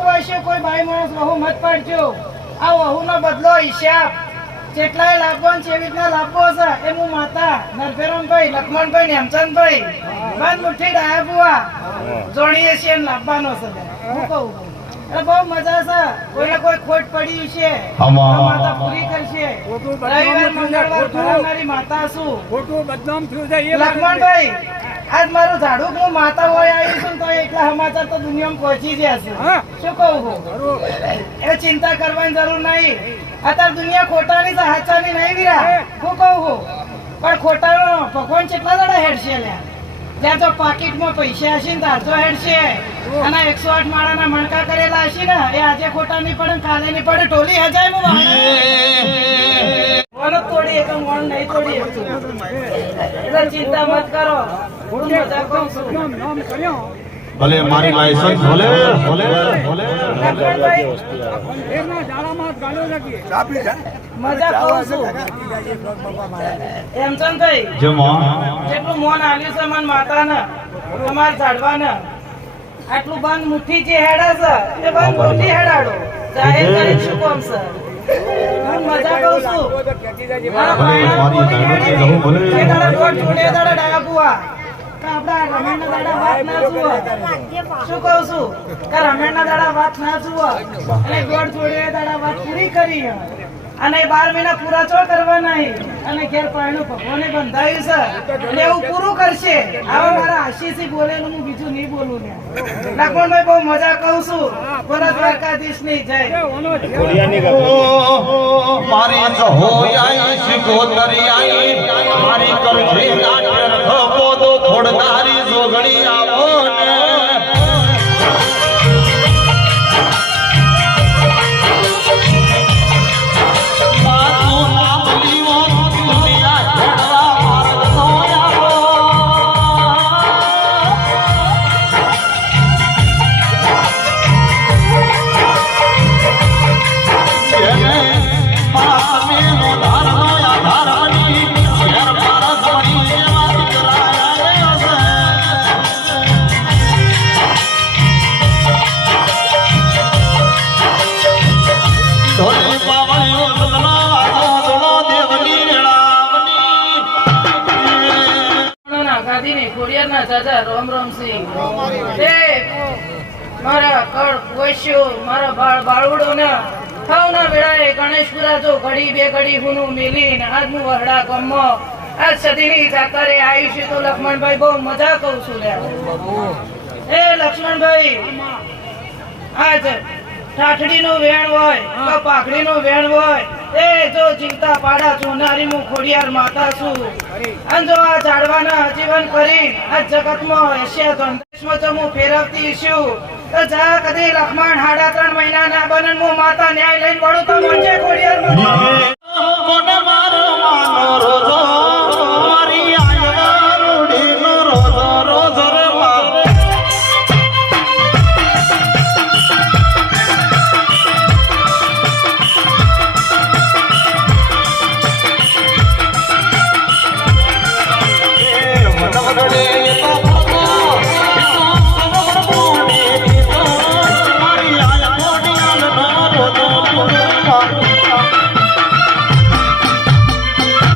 કોઈ છે કોઈ બાઈ માણસ વહુ મત પાડજો આ વહુનો બદલો હિસાબ જેટલાય લાભો ને જેવી રીતના લાભો છે એ હું માતા નરભેરમભાઈ લક્ષ્મણભાઈ હેમચંદભાઈ બંધ મુઠ્ઠી ડાયા બુઆ જોણીએ છીએ ને લાભવાનો છે હું કહું એટલે બહુ મજા છે કોઈને કોઈ ખોટ પડી છે માતા પૂરી કરશે રવિવાર મંગળવાર ભરાવનારી માતા છું લક્ષ્મણભાઈ આજ મારું ઝાડું હું માતા હોય આવી છું તો એટલા સમાચાર તો દુનિયામાં પહોંચી ગયા છે શું કહું એ ચિંતા કરવાની જરૂર નહીં અત્યારે દુનિયા ખોટાની છે હાચાની નહીં વિરા હું કહું પણ ખોટાનો ભગવાન કેટલા દાડા હેડશે ત્યાં તો પાકીટમાં પૈસા હશે ને તારતો હેડશે અને 108 માળાના મણકા કરેલા હશે ને એ આજે ખોટા નહીં પડે કાલે નહીં પડે ટોલી હજાય હું તોડી એક મોણ નહીં તોડી એટલે ચિંતા મત કરો હું મજા કહું છું ભલે મારી લાયસન્સ ભલે ભલે ભલે મજા કહું છું હેમચંદભાઈ જેટલું મોન આવ્યું છે મન માતાને તમારે ઝાડવાને આટલું બંધ મુઠ્ઠી જે હેડા છે એ બંધ મુઠ્ઠી હેડાડો જાહેર કરી શું કોમ છે મજા કહું છું આપડા રમેણના દાડા વાત ના જુઓ શું કહું છું કે રમેણના દાડા વાત ના જુઓ અને ગોળ જોડે દાડા વાત પૂરી કરી અને 12 મહિના પૂરા ચો કરવા નહીં અને ઘેર પાણીનું ભગવાને બંધાયું છે એટલે એવું પૂરું કરશે આવા મારા આશીષથી બોલેલું હું બીજું નહીં બોલું ને લક્ષ્મણભાઈ બહુ મજા કહું છું ભરત દ્વારકાધીશ ની જય મારી હોય શિકોતરી આઈ મારી કરજે નાટ્ય રખો તો થોડનારી જોગણી આવો ને રામ રામ સિંહ મારા કળ પોષ્યો મારા બાળવડો ને ખાવના વેળાએ ગણેશપુરા જો ઘડી બે ઘડી હુનું મેલીને આજનું વરડા ગામમાં આજ સદીની જાતરે આવી છે તો લક્ષ્મણભાઈ બહુ મજા કહું છું લે એ લક્ષ્મણભાઈ આજ ઠાઠડી નું વેણ હોય કે પાઘડી નું વેણ હોય એ જો જીવતા પાડા ચોનારી હું ખોડિયાર માતા છું અને જો આ ઝાડવાના આજીવન કરી આ જગતમાં એશિયા ધંધેશમાં હું ફેરવતી છું તો જા કદી લક્ષ્મણ 3.5 મહિના ના બને હું માતા ન્યાય લઈને વળું તો મંજે ખોડિયાર માતા